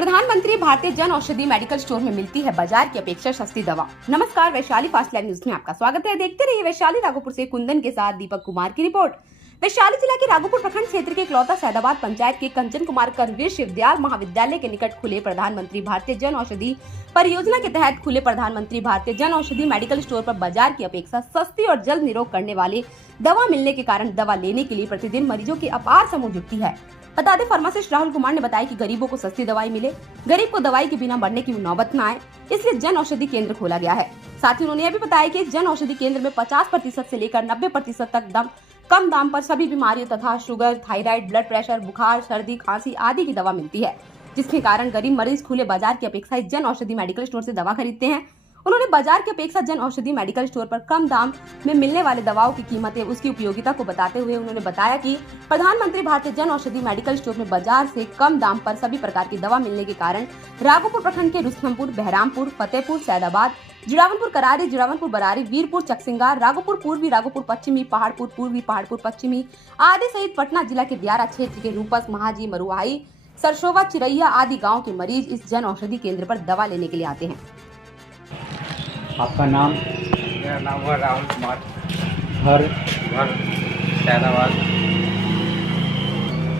प्रधानमंत्री भारतीय Jan Aushadhi medical store में मिलती है बाजार की अपेक्षा सस्ती दवा। नमस्कार, वैशाली फास्ट लाइव न्यूज में आपका स्वागत है। देखते रहिए वैशाली राघोपुर से कुंदन के साथ दीपक कुमार की रिपोर्ट। वैशाली जिला के राघोपुर प्रखंड क्षेत्र के इकलौता सैदाबाद पंचायत के कंचन कुमार करवीर शिवदयाल महाविद्यालय के निकट खुले प्रधानमंत्री भारतीय जन औषधि परियोजना के तहत खुले प्रधानमंत्री भारतीय जन औषधि मेडिकल स्टोर पर बाजार की अपेक्षा सस्ती और जल्द निरोग करने वाले दवा मिलने के कारण दवा लेने के लिए प्रतिदिन मरीजों की अपार समूह जुटती है। बता दें, फार्मासिस्ट राहुल कुमार ने बताया कि गरीबों को सस्ती दवाई मिले, गरीब को दवाई के बिना मरने की नौबत न आए, इसलिए जन औषधि केंद्र खोला गया है। साथ ही उन्होंने यह भी बताया कि जन औषधि केंद्र में 50% से लेकर 90% तक कम दाम पर सभी बीमारियों तथा शुगर, थायराइड, ब्लड प्रेशर, बुखार, सर्दी, खांसी आदि की दवा मिलती है, जिसके कारण गरीब मरीज खुले बाजार की अपेक्षा इस जन औषधि मेडिकल स्टोर से दवा खरीदते हैं। उन्होंने बाजार की अपेक्षा जन औषधि मेडिकल स्टोर पर कम दाम में मिलने वाले दवाओं की कीमतें, उसकी उपयोगिता को बताते हुए उन्होंने बताया कि प्रधानमंत्री भारतीय जन औषधि मेडिकल स्टोर में बाजार से कम दाम पर सभी प्रकार की दवा मिलने के कारण राघोपुर प्रखंड के रुस्तमपुर, बहरामपुर, फतेहपुर, सैदाबाद, जुड़ावनपुर करारी, जुड़ावनपुर बरारी, वीरपुर, चकसिंगार, राघोपुर पूर्वी, राघोपुर पश्चिमी, पहाड़पुर पूर्वी, पहाड़पुर पश्चिमी आदि सहित पटना जिला के दियारा क्षेत्र के रूपस, महाजी, मरुआही, सरसोवा, चिरैया आदि गाँव के मरीज इस जन औषधि केंद्र पर दवा लेने के लिए आते हैं। आपका नाम? मेरा नाम है राहुल कुमार। घर? घर सैदाबाद।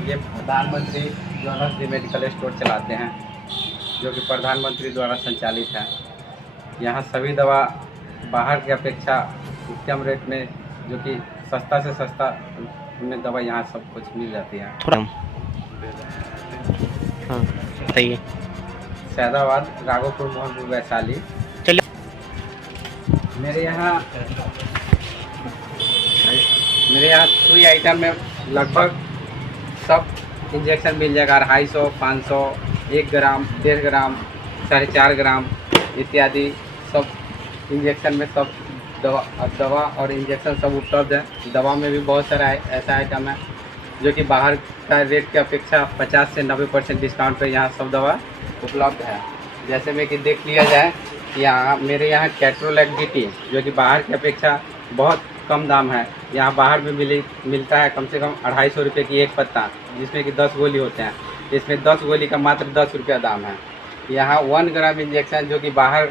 ये प्रधानमंत्री जन औषधि मेडिकल स्टोर चलाते हैं, जो कि प्रधानमंत्री द्वारा संचालित है। यहाँ सभी दवा बाहर की अपेक्षा उत्तम रेट में, जो कि सस्ता से सस्ता में दवा यहाँ सब कुछ मिल जाती है। थोड़ा हाँ बताइए। सैदाबाद, राघोपुर, मोहनपुर, वैशाली। मेरे यहाँ सुई आइटम में लगभग सब इंजेक्शन मिल जाएगा। 250, 500, 1 ग्राम, 1.5 ग्राम, 4.5 ग्राम इत्यादि सब इंजेक्शन में सब दवा और इंजेक्शन सब उपलब्ध है। दवा में भी बहुत सारा ऐसा आइटम है जो कि बाहर का रेट की अपेक्षा 50 से 90% डिस्काउंट पर यहाँ सब दवा उपलब्ध है। जैसे में कि देख लिया जाए, यहाँ मेरे यहाँ कैट्रोलैक GT, जो कि बाहर की अपेक्षा बहुत कम दाम है, यहाँ बाहर में मिलता है कम से कम 250 रुपये की एक पत्ता, जिसमें कि 10 गोली होते हैं। इसमें 10 गोली का मात्र 10 रुपया दाम है। यहाँ 1 ग्राम इंजेक्शन, जो कि बाहर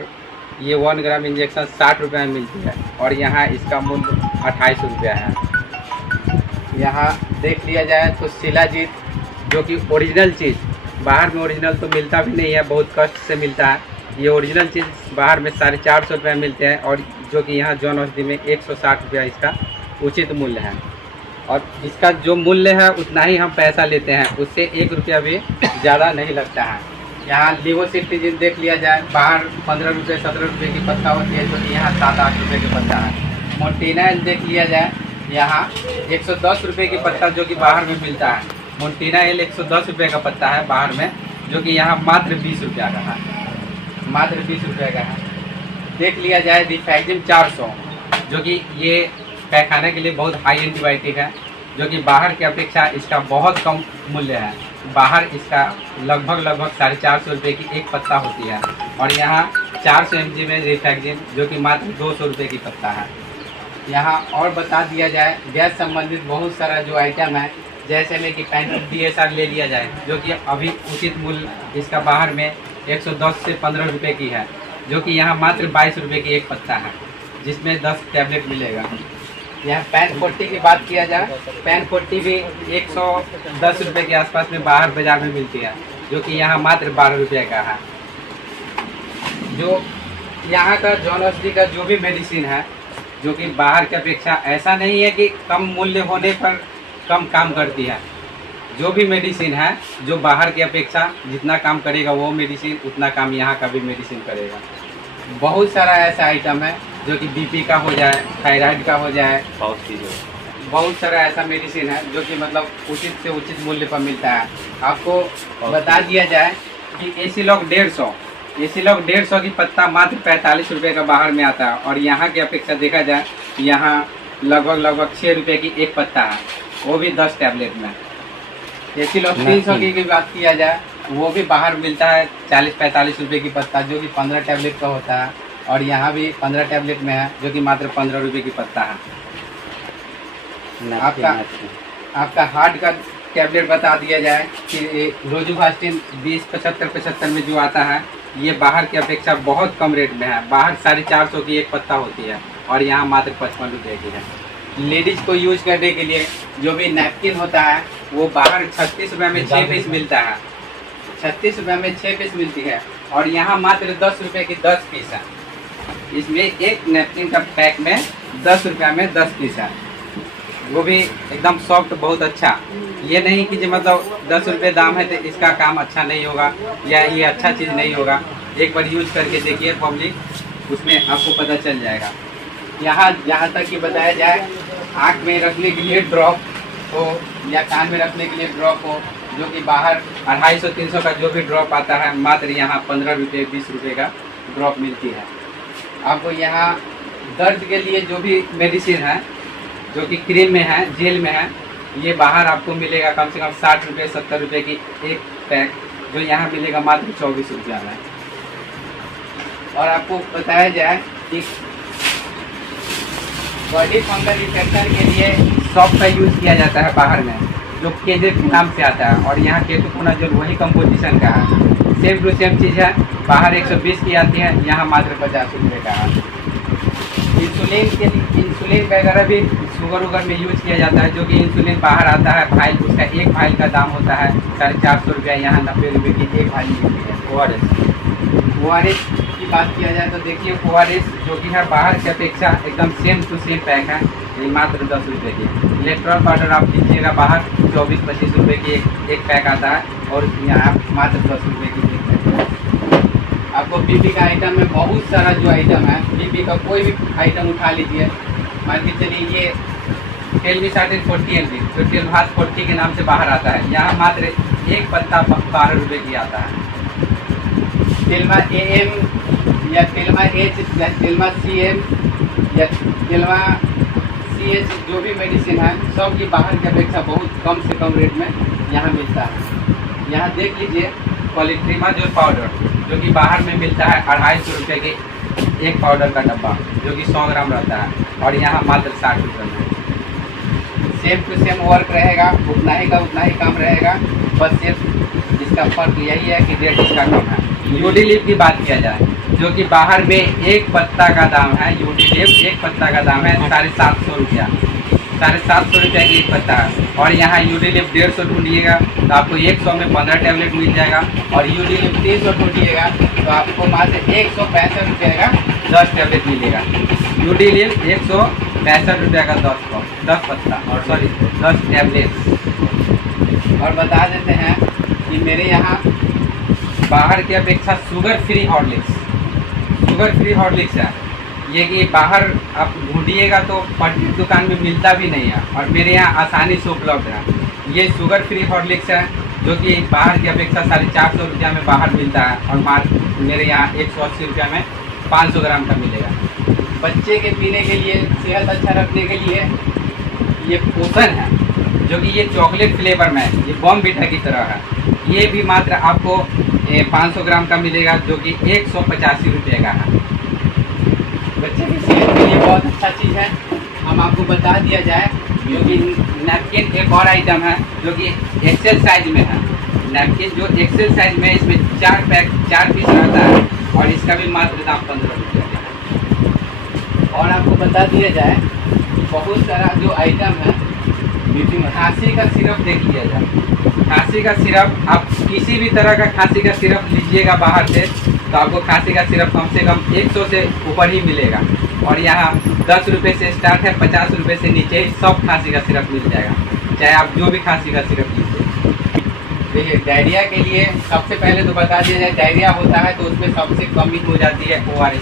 ये 1 ग्राम इंजेक्शन 60 रुपये में मिलती है, और यहाँ इसका मूल्य 28 रुपया है। यहाँ देख लिया जाए तो शिलाजीत, जो कि ओरिजिनल चीज़, बाहर में ओरिजिनल तो मिलता भी नहीं है, बहुत कष्ट से मिलता है। ये ओरिजिनल चीज़ बाहर में 450 रुपये मिलते हैं, और जो कि यहाँ जन औषधि में 160 रुपया इसका उचित मूल्य है। और इसका जो मूल्य है उतना ही हम पैसा लेते हैं, उससे 1 रुपया भी ज़्यादा नहीं लगता है। यहाँ लिवोसिट्रीजिन देख लिया जाए, बाहर 15 रुपये 17 रुपये की पत्ता होती है, जो कि यहाँ 7-8 रुपये की पत्ता है। मोन्टीनाइल देख लिया जाए, यहाँ 110 रुपये की पत्ता जो कि बाहर में मिलता है। मोन्टीनाइल 110 रुपये का पत्ता है बाहर में, जो कि यहाँ मात्र 20 रुपया का है, मात्र 20 रुपये का है। देख लिया जाए रिफैक्जिम 400, जो कि ये पैखाने के लिए बहुत हाई एंटीबायोटिक है, जो कि बाहर की अपेक्षा इसका बहुत कम मूल्य है। बाहर इसका लगभग 450 रुपये की एक पत्ता होती है, और यहाँ 400 mg में रिफैक्जिम, जो कि मात्र 200 रुपये की पत्ता है। यहाँ और बता दिया जाए, गैस संबंधित बहुत सारा जो आइटम है, जैसे में कि पैंटिक DSR ले लिया जाए, जो कि अभी उचित मूल्य इसका बाहर में 110 से 15 रुपये की है, जो कि यहाँ मात्र 22 रुपये की एक पत्ता है, जिसमें 10 टैबलेट मिलेगा। यहाँ पैन 40 की बात किया जाए, पैन 40 भी 110 रुपये के आसपास में बाहर बाजार में मिलती है, जो कि यहाँ मात्र 12 रुपये का है। जो यहाँ का जन औषधि का जो भी मेडिसिन है, जो कि बाहर की अपेक्षा ऐसा नहीं है कि कम मूल्य होने पर कम काम करती है। जो भी मेडिसिन है, जो बाहर की अपेक्षा जितना काम करेगा वो मेडिसिन, उतना काम यहाँ का भी मेडिसिन करेगा। बहुत सारा ऐसा आइटम है जो कि BP का हो जाए, थायराइड का हो जाए, बहुत सारा ऐसा मेडिसिन है जो कि मतलब उचित से उचित मूल्य पर मिलता है। आपको बता दिया जाए कि एसीलॉक 150 की पत्ता मात्र 45 रुपये का बाहर में आता है, और यहाँ की अपेक्षा देखा जाए, यहाँ लगभग 6 रुपये की एक पत्ता है, वो भी 10 टैबलेट में। एसीलॉक 300 की बात किया जाए, वो भी बाहर मिलता है 40-45 रुपये की पत्ता, जो कि 15 टैबलेट का होता है, और यहाँ भी 15 टैबलेट में है, जो कि मात्र 15 रुपये की पत्ता है। आपका हार्ट का टैबलेट बता दिया जाए कि रोजुवास्टिन 20-75 में जो आता है, ये बाहर की अपेक्षा बहुत कम रेट में है। बाहर 450 की एक पत्ता होती है और यहाँ मात्र 55 रुपये की है। लेडीज़ को यूज करने के लिए जो भी नैपकिन होता है वो बाहर 36 रुपये में 6 पीस मिलता है। 36 रुपये में 6 पीस मिलती है और यहाँ मात्र 10 रुपये की 10 पीस है। इसमें एक नैपकिन का पैक में 10 रुपये में 10 पीस है, वो भी एकदम सॉफ्ट, बहुत अच्छा। ये नहीं कि जो मतलब 10 रुपये दाम है तो इसका काम अच्छा नहीं होगा या ये अच्छा चीज़ नहीं होगा। एक बार यूज करके देखिए पब्लिक, उसमें आपको पता चल जाएगा। यहाँ तक कि बताया जाए, आँख में रखने के लिए ड्रॉप हो या कान में रखने के लिए ड्रॉप हो, जो कि बाहर 250-300 का जो भी ड्रॉप आता है, मात्र यहाँ 15 रुपये 20 रुपये का ड्रॉप मिलती है। आपको यहाँ दर्द के लिए जो भी मेडिसिन है, जो कि क्रीम में है, जेल में है, ये बाहर आपको मिलेगा कम से कम 60 रुपये 70 रुपये की एक पैक, जो यहाँ मिलेगा मात्र 24 रुपया में। और आपको बताया जाए कि बॉडी फंगल इन्फेक्शन के लिए सॉफ्ट का यूज़ किया जाता है बाहर में, जो केजे के नाम से आता है, और यहाँ केटोकोनाजोल वही कंपोजिशन का है। सेम टू सेम चीज़ है, बाहर 120 की आती है, यहाँ मात्र 50 रुपये का है। इंसुलिन वगैरह भी शुगर वुगर में यूज किया जाता है, जो कि इंसुलिन बाहर आता है फाइल, उसका एक फाइल का दाम होता है 450 रुपये, यहाँ 90 रुपये की एक फाइल मिलती है। ORS की बात किया जाए तो देखिए, ORS जो कि है बाहर की अपेक्षा एकदम सेम टू सेम पैक है, ये मात्र 10 रुपये की। इलेक्ट्रॉल पाउडर आप लीजिएगा बाहर 24-25 रुपये की एक पैक आता है, और यहाँ मात्र 10 रुपये की एक पैक है। आपको बीपी का आइटम में बहुत सारा जो आइटम है, बीपी का कोई भी आइटम उठा लीजिए। मान के चलिए ये टेलमिसाटिन 40 mg, जो टेलभास 40 के नाम से बाहर आता है, यहाँ मात्र एक पत्ता 12 रुपये की आता है। टेलमा AM या टेलमा H या टेलमा CM या टेलमा CH, जो भी मेडिसिन है, सब की बाहर की अपेक्षा बहुत कम से कम रेट में यहाँ मिलता है। यहाँ देख लीजिए पॉलीट्रीमाजोल पाउडर, जो कि बाहर में मिलता है 250 रुपये के एक पाउडर का डब्बा, जो कि 100 ग्राम रहता है, और यहाँ मात्र 60 रुपये में। सेम टू सेम वर्क रहेगा, उतना ही का उतना ही काम रहेगा, बस सिर्फ इसका फर्क यही है कि रेट इसका कम है। यूडीलिप की बात किया जाए, जो कि बाहर में एक पत्ता का दाम है, यूडीलिप एक पत्ता का दाम है 750 रुपया, 750 रुपये की एक पत्ता है। और यहाँ यूडीलिप 150 ढूंढिएगा तो आपको 100 में 15 टैबलेट मिल जाएगा, और यूडीलिप 300 ढूंढिएगा तो आपको मात्र 165 रुपये का 10 टैबलेट मिलेगा। यूडीलिप 165 रुपये का 10 पत्ता, और सॉरी 10 टैबलेट। और बता देते हैं कि मेरे यहाँ बाहर की अपेक्षा शुगर फ्री हॉर्लिक्स है। ये कि बाहर आप ढूंढिएगा तो पट्टी दुकान में मिलता भी नहीं है, और मेरे यहाँ आसानी से उपलब्ध है। ये शुगर फ्री हॉर्लिक्स है, जो कि बाहर की अपेक्षा 450 रुपया में बाहर मिलता है, और मेरे यहाँ 180 रुपया में 500 ग्राम का मिलेगा। बच्चे के पीने के लिए, सेहत अच्छा रखने के लिए ये पोषण है, जो कि ये चॉकलेट फ्लेवर में है, ये बॉर्नवीटा की तरह है। ये भी मात्र आपको 500 ग्राम का मिलेगा, जो कि 185 रुपये का है। बच्चे की सेहत के लिए बहुत अच्छा चीज़ है। हम आपको बता दिया जाए, जो कि नैपकिन एक और आइटम है, जो कि एक्सेल साइज में है। नैपकिन जो एक्सेल साइज में, इसमें 4 पीस रहता है, और इसका भी मात्र दाम 15 रुपये है। और आपको बता दिया जाए, बहुत सारा जो आइटम है, खांसी का सिरप देख लिया जाए। खांसी का सिरप, आप किसी भी तरह का खांसी का सिरप लीजिएगा बाहर से, तो आपको खांसी का सिरप कम से कम 100 से ऊपर ही मिलेगा, और यहाँ 10 रुपये से स्टार्ट है, 50 रुपये से नीचे ही सब खांसी का सिरप मिल जाएगा, चाहे आप जो भी खांसी का सिरप लीजिए। देखिए, डायरिया के लिए सबसे पहले तो बता दिया जाए, डायरिया होता है तो उसमें सबसे कमी हो जाती है ORS,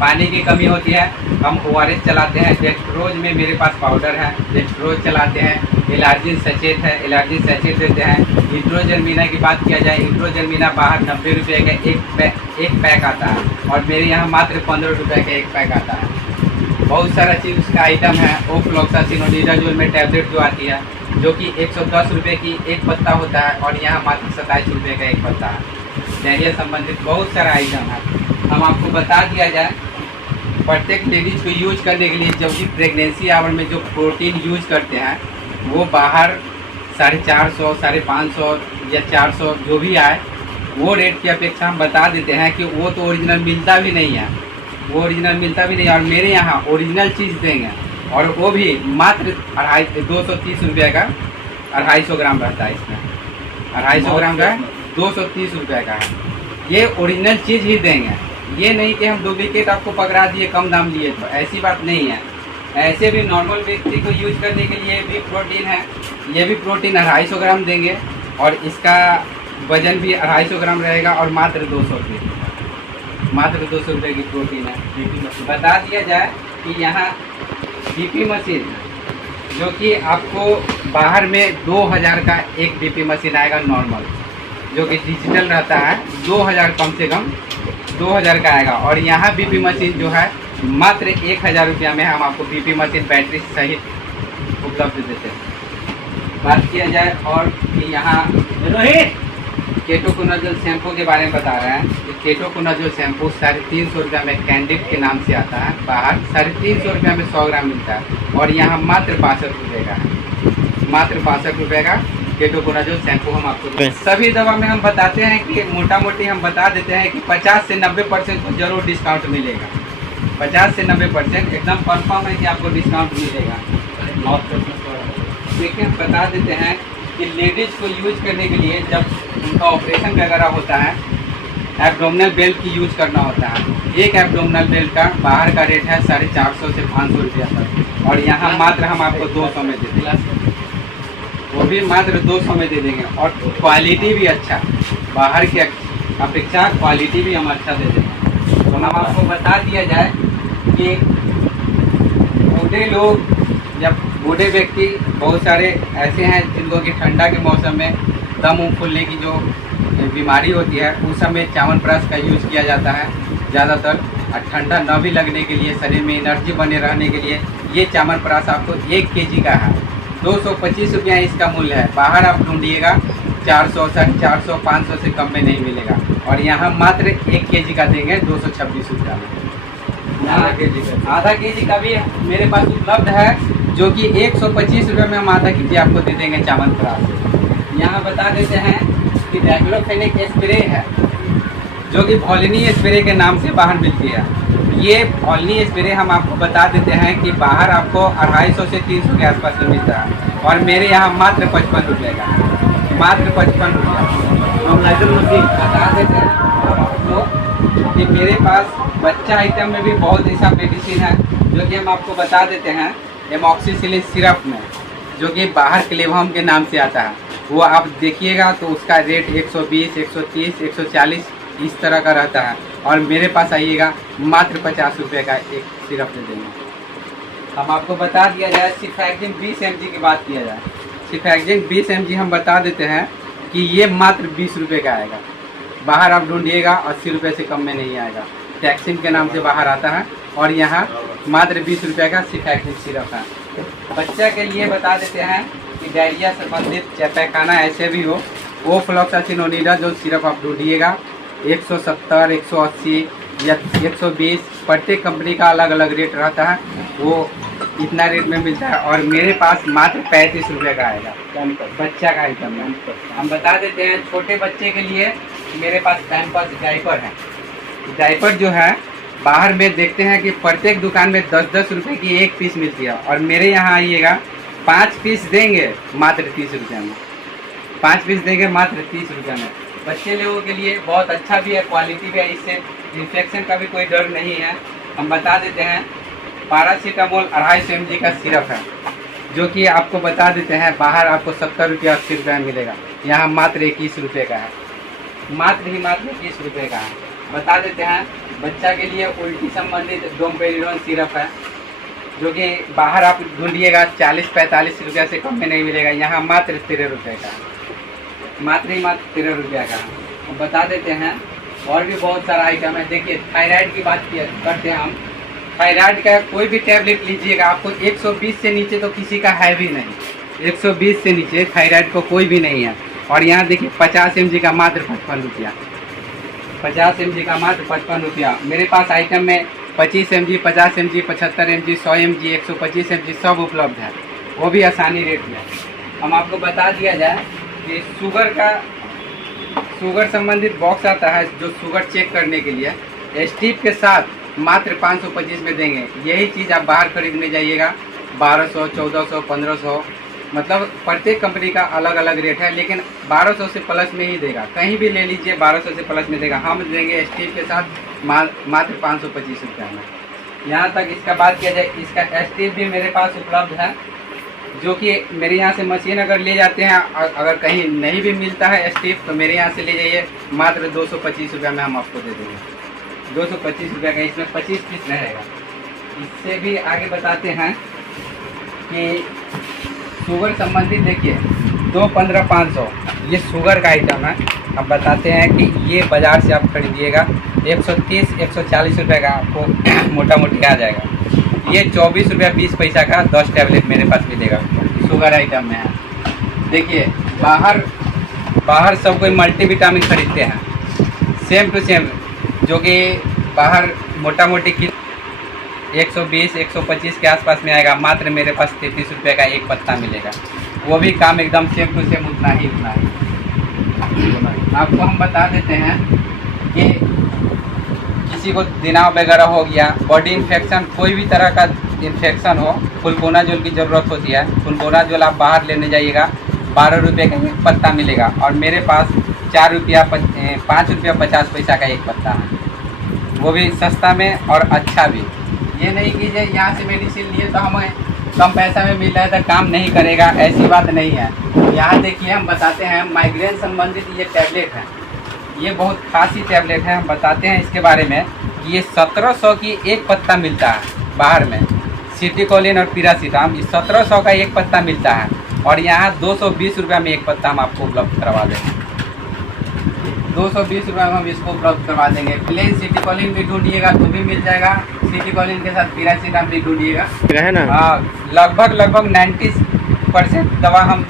पानी की कमी होती है, हम ORS चलाते हैं। डेक्स्ट्रोज में मेरे पास पाउडर है, डेक्स्ट्रोज चलाते हैं। इलार्जिन सचेत है, इलार्जिन सचेत देते हैं। इट्रोजर्मिना की बात किया जाए, इट्रोजर्मिना बाहर 90 रुपये का एक पैक आता है, और मेरे यहाँ मात्र 15 रुपये का एक पैक आता है। बहुत सारा चीज़ उसका आइटम है। ओफ्लॉक्सासिनोडिडाजोल में टैबलेट जो आती है, जो कि 110 रुपये की एक पत्ता होता है, और यहाँ मात्र 27 रुपये का एक पत्ता है। डायरिया संबंधित बहुत सारा आइटम है। हम आपको बता दिया जाए, प्रत्येक लेडीज़ को यूज करने के लिए, जब भी प्रेगनेंसी आवर में जो प्रोटीन यूज करते हैं, वो बाहर 450, 550 या 400 जो भी आए, वो रेट की अपेक्षा हम बता देते हैं कि वो तो ओरिजिनल मिलता भी नहीं है, वो ओरिजिनल मिलता भी नहीं है। और मेरे यहाँ ओरिजिनल चीज़ देंगे, और वो भी मात्र 230 रुपये का 250 ग्राम रहता है। इसमें 250 ग्राम का 230 रुपये का है। ये ओरिजिनल चीज़ ही देंगे, ये नहीं कि हम डुप्लीकेट आपको पकड़ा दिए कम दाम लिए, तो ऐसी बात नहीं है। ऐसे भी नॉर्मल व्यक्ति को यूज करने के लिए भी प्रोटीन है, ये भी प्रोटीन 250 ग्राम देंगे, और इसका वजन भी 250 ग्राम रहेगा, और मात्र 200 रुपये, मात्र 200 रुपये की प्रोटीन है। बता दिया जाए कि यहाँ बीपी मशीन, जो कि आपको बाहर में 2000 का एक बीपी मशीन आएगा नॉर्मल, जो कि डिजिटल रहता है, 2000 कम से कम 2000 का आएगा। और यहाँ बीपी मशीन जो है मात्र 1000 रुपया में हम आपको बीपी मशीन बैटरी सहित उपलब्ध देते हैं। बात किया जाए और कि यहाँ केटोकोनाजोल शैम्पू के बारे में बता रहे हैं कि केटोकोनाजोल शैम्पू 350 रुपया में कैंडिड के नाम से आता है, बाहर 350 रुपया में 100 ग्राम मिलता है, और यहाँ मात्र 62 रुपये का है, मात्र 62 रुपये का केटोकोनाजोल शैम्पू हम आपको। सभी दवा में हम बताते हैं कि मोटा मोटी हम बता देते हैं कि 50 से 90% को जरूर डिस्काउंट मिलेगा, 50 से 90% एकदम कन्फर्म है कि आपको डिस्काउंट मिलेगा। देखिए हम बता देते हैं कि लेडीज़ को यूज करने के लिए जब उनका ऑपरेशन वगैरह होता है, एब्डोमिनल बेल्ट की यूज करना होता है। एक एब्डोमिनल बेल्ट का बाहर का रेट है 450 से 500 रुपया तक, और यहाँ मात्र हम आपको 200 में दे देंगे, वो भी मात्र 200 में दे देंगे। और क्वालिटी भी अच्छा, बाहर की अपेक्षा क्वालिटी भी हम अच्छा दे देंगे। तो हम आपको बता दिया जाए कि बूढ़े लोग या बूढ़े व्यक्ति बहुत सारे ऐसे हैं जिनको कि ठंडा के मौसम में दम फूलने की जो बीमारी होती है, उस समय च्यवनप्राश का यूज़ किया जाता है ज़्यादातर, और ठंडा न भी लगने के लिए, शरीर में एनर्जी बने रहने के लिए ये च्यवनप्राश आपको 1 kg का है 225 रुपया इसका मूल्य है। बाहर आप ढूंढिएगा 400, 450, 500 से कम में नहीं मिलेगा, और यहाँ मात्र 1 kg का देंगे 226 रुपया में। आधा के जी का भी मेरे पास उपलब्ध है, जो कि 125 रुपये में हम आधा के जी आपको दे देंगे च्यवनप्राश। यहाँ बता देते हैं कि डाइक्लोफेनिक स्प्रे है, जो कि वोलिनी स्प्रे के नाम से बाहर मिलती है। ये वोलिनी स्प्रे हम आपको बता देते हैं कि बाहर आपको 250 से 300 के आसपास में मिलता है, और मेरे यहाँ मात्र 55 रुपये का, मात्र 55 रुपया। हम लाइजर मशीन बता देते हैं आपको कि मेरे पास बच्चा आइटम में भी बहुत ऐसा मेडिसिन है, जो कि हम आपको बता देते हैं एमॉक्सिसिलिन सिरप में, जो कि बाहर क्लेवहम के नाम से आता है। वो आप देखिएगा तो उसका रेट 120, 130, 140 इस तरह का रहता है, और मेरे पास आइएगा मात्र 50 रुपये का एक सिरप दे देंगे। हम आपको बता दिया जाए सिफैक्जिन 20 mg की बात किया जाए, सिफैक्जिन 20 mg हम बता देते हैं कि ये मात्र 20 रुपये का आएगा। बाहर आप ढूंढिएगा 80 रुपये से कम में नहीं आएगा, टैक्सिन के नाम से बाहर आता है, और यहाँ मात्र 20 रुपये का सिफैक्जिन सिरप है। बच्चा के लिए बता देते हैं कि डायरिया संबंधित या पैखाना ऐसे भी हो, वो फ्लॉक्सासिनोनिडा जो सिरप आप ढूंढिएगा 170, 180 या 120, प्रत्येक कंपनी का अलग अलग रेट रहता है, वो इतना रेट में मिलता है, और मेरे पास मात्र 35 रुपये का आएगा बच्चा का आइटम है। हम बता देते हैं छोटे बच्चे के लिए मेरे पास पैम्पर्स डायपर है। डायपर जो है बाहर में देखते हैं कि प्रत्येक दुकान में 10-10 रुपये की एक पीस मिलती है, और मेरे यहाँ आइएगा 5 पीस देंगे मात्र 30 रुपये में, 5 पीस देंगे मात्र 30 रुपये में। बच्चे लोगों के लिए बहुत अच्छा भी है, क्वालिटी भी है, इससे इन्फेक्शन का भी कोई डर नहीं है। हम बता देते हैं पैरासीटामोल 250 mg का सिरप है, जो कि आपको बता देते हैं बाहर आपको 70 रुपया 80 रुपये मिलेगा, यहाँ मात्र 21 रुपये का है, मात्र ही मात्र 21 रुपये का है। बता देते हैं बच्चा के लिए उल्टी संबंधित डोमपेरिडोन सिरप है, जो कि बाहर आप ढूंढिएगा 40-45 रुपया से कम में नहीं मिलेगा, यहाँ मात्र 13 रुपये का, मात्र ही मात्र 13 रुपया का। हम बता देते हैं और भी बहुत सारा आइटम है। देखिए थायराइड की बात करते हैं हम, थायराइड का कोई भी टैबलेट लीजिएगा आपको 120 से नीचे तो किसी का है भी नहीं, 120 से नीचे थायराइड को कोई भी नहीं है। और यहाँ देखिए 50 mg का मात्र 55 रुपया, 50 mg का मात्र 55 रुपया। मेरे पास आइटम में 25 mg, 50 mg, 75 mg, 100 mg, 125 mg सब उपलब्ध है, वो भी आसानी रेट में। हम आपको बता दिया जाए कि शुगर संबंधित बॉक्स आता है जो शुगर चेक करने के लिए स्टीप के साथ मात्र 525 में देंगे। यही चीज़ आप बाहर खरीदने जाइएगा 1200, 1400, 1500, मतलब प्रत्येक कंपनी का अलग अलग रेट है, लेकिन 1200 से प्लस में ही देगा। कहीं भी ले लीजिए 1200 से प्लस में देगा। हम देंगे स्टीप के साथ मात्र 525 रुपये में। यहाँ तक इसका बात किया जाए, इसका स्टीप भी मेरे पास उपलब्ध है, जो कि मेरे यहाँ से मशीन अगर ले जाते हैं, अगर कहीं नहीं भी मिलता है स्टीप तो मेरे यहाँ से ले जाइए, मात्र 225 रुपये में हम आपको दे देंगे। 225 रुपये का, इसमें 25 पीस रहेगा। इससे भी आगे बताते हैं कि शुगर संबंधित देखिए 215-500 ये शुगर का आइटम है। अब बताते हैं कि ये बाज़ार से आप खरीदिएगा 130-140 रुपये का आपको मोटा मोटी आ जाएगा। ये 24 रुपया 20 पैसा का 10 टैबलेट मेरे पास मिलेगा, शुगर आइटम में है। देखिए बाहर सब कोई मल्टीविटामिन खरीदते हैं सेम टू सेम, जो कि बाहर मोटा मोटी 120-125 के आसपास में आएगा। मात्र मेरे पास 33 रुपये का एक पत्ता मिलेगा, वो भी काम एकदम सेम टू सेम उतना ही। आपको हम बता देते हैं कि किसी को दिनाव वगैरह हो गया, बॉडी इन्फेक्शन, कोई भी तरह का इन्फेक्शन हो, फुलकोनाजोल की ज़रूरत होती है। फुलकोनाजोल आप बाहर लेने जाइएगा 12 रुपये का एक पत्ता मिलेगा, और मेरे पास 5 रुपया 50 पैसा का एक पत्ता है, वो भी सस्ता में और अच्छा भी। ये नहीं कि जो यहाँ से मेडिसिन लिए तो हमें कम पैसा में मिल रहा है तो काम नहीं करेगा, ऐसी बात नहीं है। यहाँ देखिए हम बताते हैं माइग्रेन संबंधित ये टैबलेट है, ये बहुत खास ही टैबलेट है। हम बताते हैं इसके बारे में कि ये 1700 की एक पत्ता मिलता है बाहर में। सिटीकोलिन और पिरासिटाम, ये 1700 का एक पत्ता मिलता है, और यहाँ 220 रुपये में एक पत्ता हम आपको उपलब्ध करवा देंगे। 220 रुपये में हम इसको उपलब्ध करवा देंगे। प्लेन सिटीकोलिन भी ढूंढिएगा तो भी मिल जाएगा, सिटीकोलिन के साथ पिरासिटाम भी ढूंढिएगा है ना। हाँ, लगभग 90% दवा हम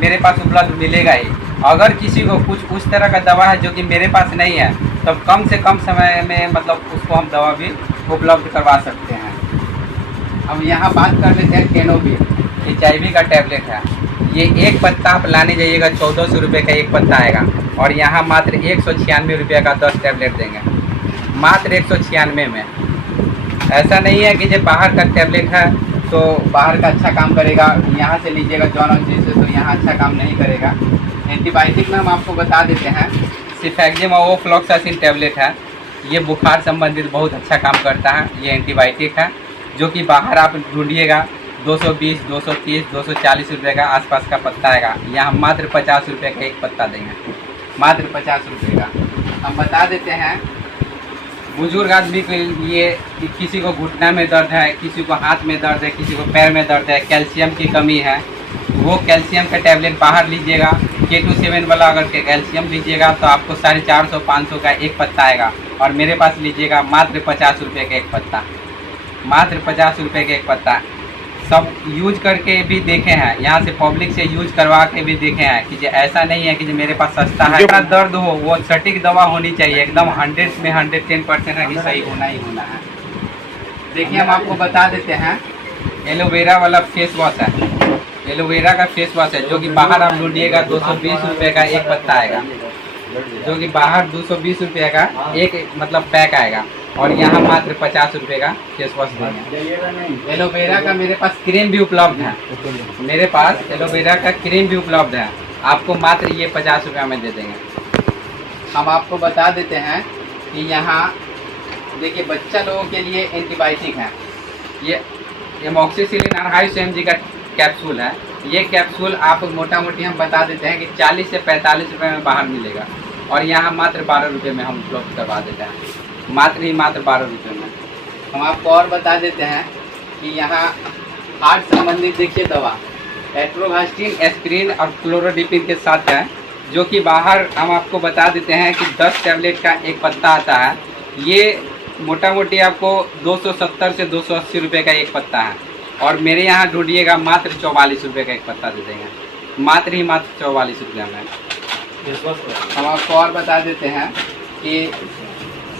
मेरे पास उपलब्ध मिलेगा ही। अगर किसी को कुछ उस तरह का दवा है जो कि मेरे पास नहीं है, तो कम से कम समय में मतलब उसको हम दवा भी उपलब्ध करवा सकते हैं। अब यहाँ बात कर लेते हैं टेनोबिर, HIV का टैबलेट है। ये एक पत्ता आप लाने जाइएगा 1400 रुपये का एक पत्ता आएगा, और यहाँ मात्र 196 रुपये का 10 टैबलेट देंगे, मात्र 196 में। ऐसा नहीं है कि जो बाहर का टैबलेट है तो बाहर का अच्छा काम करेगा, यहाँ से लीजिएगा जॉन से तो यहाँ अच्छा काम नहीं करेगा। एंटीबायोटिक में हम आपको बता देते हैं सिफैक्जिम और ओफ्लॉक्सासिन टैबलेट है। ये बुखार संबंधित बहुत अच्छा काम करता है। ये एंटीबायोटिक है जो कि बाहर आप ढूंढिएगा 220, 230, 240 रुपये का आसपास का पत्ता आएगा। यहाँ मात्र 50 रुपये का एक पत्ता देंगे, मात्र 50 रुपये का। हम बता देते हैं बुजुर्ग आदमी के लिए कि किसी को घुटना में दर्द है, किसी को हाथ में दर्द है, किसी को पैर में दर्द है, कैल्शियम की कमी है, वो कैल्शियम का टैबलेट बाहर लीजिएगा। K27 वाला अगर कैल्शियम लीजिएगा तो आपको 450-500 का एक पत्ता आएगा, और मेरे पास लीजिएगा मात्र 50 रुपये का एक पत्ता, मात्र 50 रुपये का एक पत्ता। सब यूज करके भी देखे हैं, यहाँ से पब्लिक से यूज करवा के भी देखे हैं कि ऐसा नहीं है कि जो मेरे पास सस्ता है। जो दर्द हो वो सटीक दवा होनी चाहिए, एकदम 100 में 110% है कि सही होना ही होना है। देखिए हम आपको बता देते हैं एलोवेरा वाला फेस वॉश है, एलोवेरा का फेस वॉश है, जो कि बाहर आप ढूंढिएगा 220 रुपये का एक पत्ता आएगा, जो कि बाहर 220 रुपये का एक मतलब पैक आएगा, और यहाँ मात्र 50 रुपये का फेस वॉश देंगे। एलोवेरा का मेरे पास क्रीम भी उपलब्ध है, मेरे पास एलोवेरा का क्रीम भी उपलब्ध है, आपको मात्र ये 50 रुपये में दे देंगे। हम आपको बता देते हैं कि यहाँ देखिए बच्चा लोगों के लिए एंटीबायोटिक है। ये एमॉक्सिसिलिन 250 mg का कैप्सूल है। ये कैप्सूल आप मोटा मोटी हम बता देते हैं कि 40 से 45 रुपये में बाहर मिलेगा, और यहाँ मात्र 12 रुपये में हम उपलब्ध करवा देते हैं, मात्र 12 रुपये में। हम आपको और बता देते हैं कि यहाँ हार्ट संबंधित देखिए दवा एट्रोवास्टिन, एस्पिरिन और क्लोरोडिपिन के साथ है, जो कि बाहर हम आपको बता देते हैं कि 10 टैबलेट का एक पत्ता आता है। ये मोटा मोटी आपको 270 से 280 रुपये का एक पत्ता है, और मेरे यहाँ ढूंढिएगा मात्र 44 रुपये का एक पत्ता दे देंगे, मात्र 44 रुपये में। हम आपको और बता देते हैं कि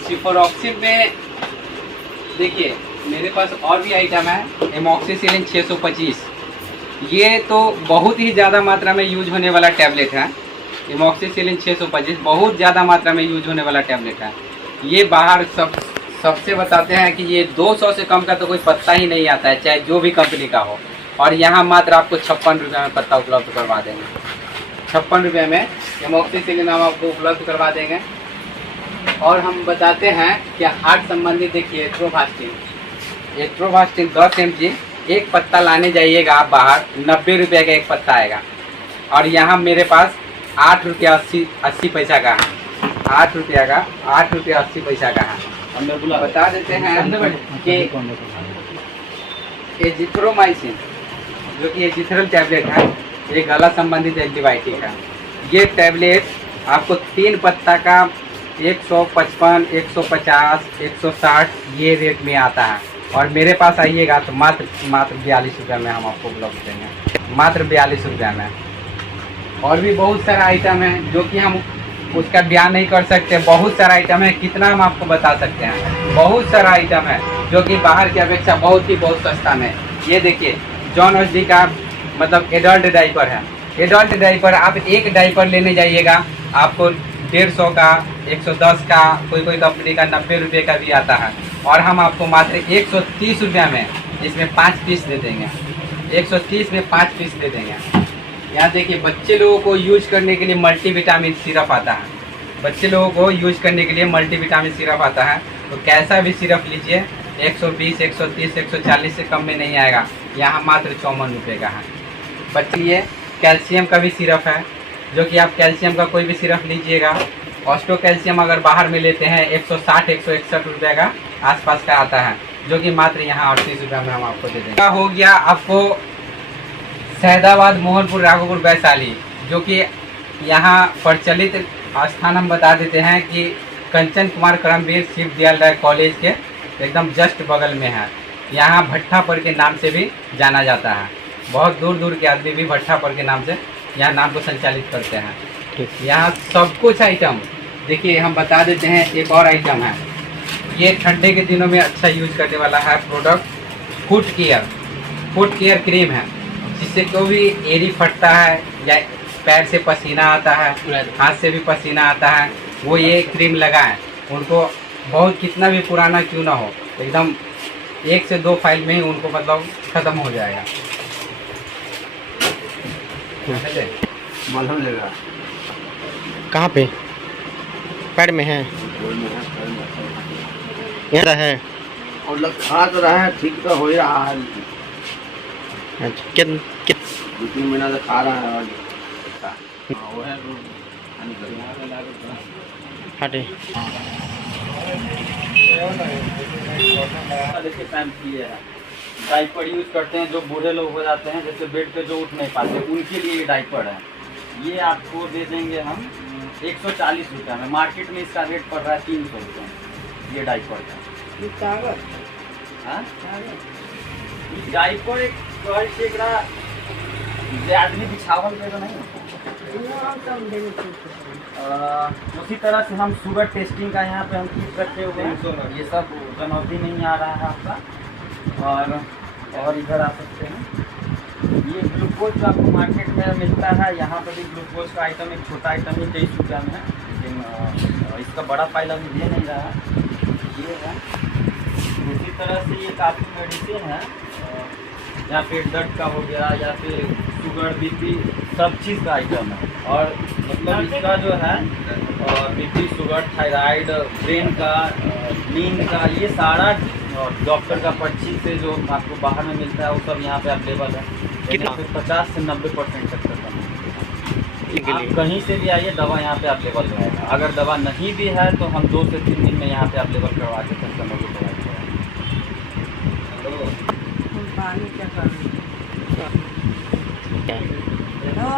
सिफोरॉक्सिन में देखिए मेरे पास और भी आइटम है। एमॉक्सिसिलिन 625, ये तो बहुत ही ज़्यादा मात्रा में यूज होने वाला टैबलेट है। एमोक्सिसिलिन 625 बहुत ज़्यादा मात्रा में यूज होने वाला टैबलेट है। ये बाहर सबसे बताते हैं कि ये 200 से कम का तो कोई पत्ता ही नहीं आता है, चाहे जो भी कंपनी का हो। और यहाँ मात्र आपको 56 रुपये में पत्ता उपलब्ध करवा देंगे। 56 रुपये में एमोक्सिसिलिन हम आपको उपलब्ध करवा देंगे। और हम बताते हैं कि हार्ट संबंधी देखिए एट्रोवास्टिन 10 mg एक पत्ता लाने जाइएगा आप बाहर, 90 रुपये का एक पत्ता आएगा। और यहाँ मेरे पास 8 रुपया 80 पैसा का है, 8 रुपया का 8 रुपया 80 पैसा का है। हम बता देते हैं कि एजिथ्रोमाइसिन जो कि एजिथ्रल टैबलेट है, ये गला संबंधित एंटीबायोटिक है। ये टैबलेट आपको 3 पत्ता का 155, 150, 160 ये रेट में आता है। और मेरे पास आइएगा तो मात्र 42 रुपये में हम आपको उपलब्ध देंगे, मात्र 42 रुपये में। और भी बहुत सारा आइटम है जो कि हम उसका बयान नहीं कर सकते। बहुत सारा आइटम है, कितना हम आपको बता सकते हैं। बहुत सारा आइटम है जो कि बाहर की अपेक्षा बहुत सस्ता में। ये देखिए जॉन ऑस्डी का मतलब एडल्ट डाइपर है। एडल्ट डाइपर आप एक डाइपर लेने जाइएगा आपको 150 का, 110 का, कोई कंपनी का 90 रुपये का भी आता है। और हम आपको मात्र 130 रुपये में इसमें 5 पीस दे देंगे। 130 में 5 पीस दे देंगे। यहाँ देखिए बच्चे लोगों को यूज करने के लिए मल्टीविटामिन सिरप आता है। बच्चे लोगों को यूज करने के लिए मल्टीविटामिन सिरप आता है। तो कैसा भी सिरप लीजिए 120, 130, 140 से कम में नहीं आएगा। यहाँ मात्र 54 रुपये का है। बच्चे लिए कैल्शियम का भी सिरप है, जो कि आप कैल्शियम का कोई भी सिरप लीजिएगा। ऑस्टो कैल्शियम अगर बाहर में लेते हैं 160, 161 रुपये का आसपास का आता है, जो कि मात्र यहाँ 38 रुपये में हम आपको दे देंगे। हो गया आपको सैदाबाद, मोहनपुर, राघोपुर, वैशाली, जो कि यहाँ प्रचलित स्थान हम बता देते हैं कि कंचन कुमार करमवीर शिव दयाल राय कॉलेज के एकदम जस्ट बगल में है। यहाँ भट्टापर के नाम से भी जाना जाता है। बहुत दूर दूर के आदमी भी भट्टापर के नाम से यहाँ नाम को संचालित करते हैं। यहाँ सब कुछ आइटम देखिए हम बता देते हैं। एक और आइटम है, ये ठंडे के दिनों में अच्छा यूज करने वाला है प्रोडक्ट, फुट केयर क्रीम है, जिससे कोई भी एड़ी फटता है या पैर से पसीना आता है, हाथ से भी पसीना आता है, वो ये क्रीम लगाएं। उनको बहुत कितना भी पुराना क्यों ना हो, एकदम 1 से 2 फाइल में ही उनको मतलब ख़त्म हो जाएगा। मालूम लगा कहाँ पे? पैर में है, यहाँ है और खा तो रहा है, ठीक तो हो रहा है। अच्छा कित 2-3 महीना से खा रहा है। हटे डाइपर यूज करते हैं जो बूढ़े लोग हो जाते हैं, जैसे बेड पे जो उठ नहीं पाते, उनके लिए ये डाइपर है। ये आपको दे देंगे हम 140 रुपये में। मार्केट में इसका रेट पड़ रहा है 300 रुपये ये डाइपर का। हाँ डाइपर एक आदमी बिछावन पे तो नहीं होता। उसी तरह से हम शुगर टेस्टिंग का यहाँ पे हम किट रखे हुए हैं। ये सब चुनौती नहीं आ रहा है आपका। और इधर आ सकते हैं। ये ग्लूकोज जो आपको मार्केट में मिलता है, यहाँ पर भी ग्लूकोज का आइटम एक छोटा आइटम ही 23 रुपये में है, लेकिन इसका बड़ा फाइल अभी दे नहीं रहा है। ये है उसी तरह से ये काफ़ी मेडिसिन है, या फिर दर्द का हो गया या फिर शुगर बीपी सब चीज़ का आइटम है। और मतलब इसका जो है बीपी, शुगर, थायराइड, ब्रेन का, नींद का, ये सारा डॉक्टर का पर्ची से जो आपको बाहर में मिलता है वो सब यहाँ पे अवेलेबल है। कितना? 50 से 90% तक का आप कहीं से भी आइए, दवा यहाँ पे अवेलेबल रहेगा। अगर दवा नहीं भी है तो हम 2 से 3 दिन में यहाँ पे अवेलेबल करवा के कस्टमर को प्रोवाइड कराएंगे।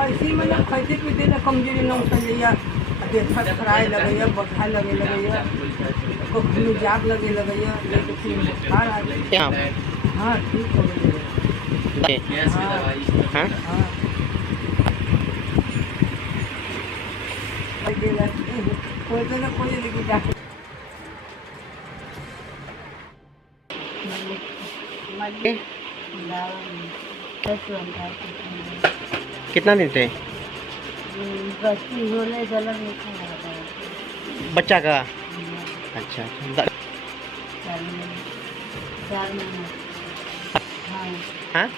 इसी मतलब खैते पीते ना कमजोरी न उठैया, देखा फ्राई लगैया, बखार लगे लगैया, कखनो जाग लगे लगैया, लेकिन बुखार आ गई। यहाँ हाँ ठीक हो गई। हाँ हाँ कोई तो ना कोई लेकिन डॉक्टर कितना दिन थे बच्चा का? अच्छा द- हाँ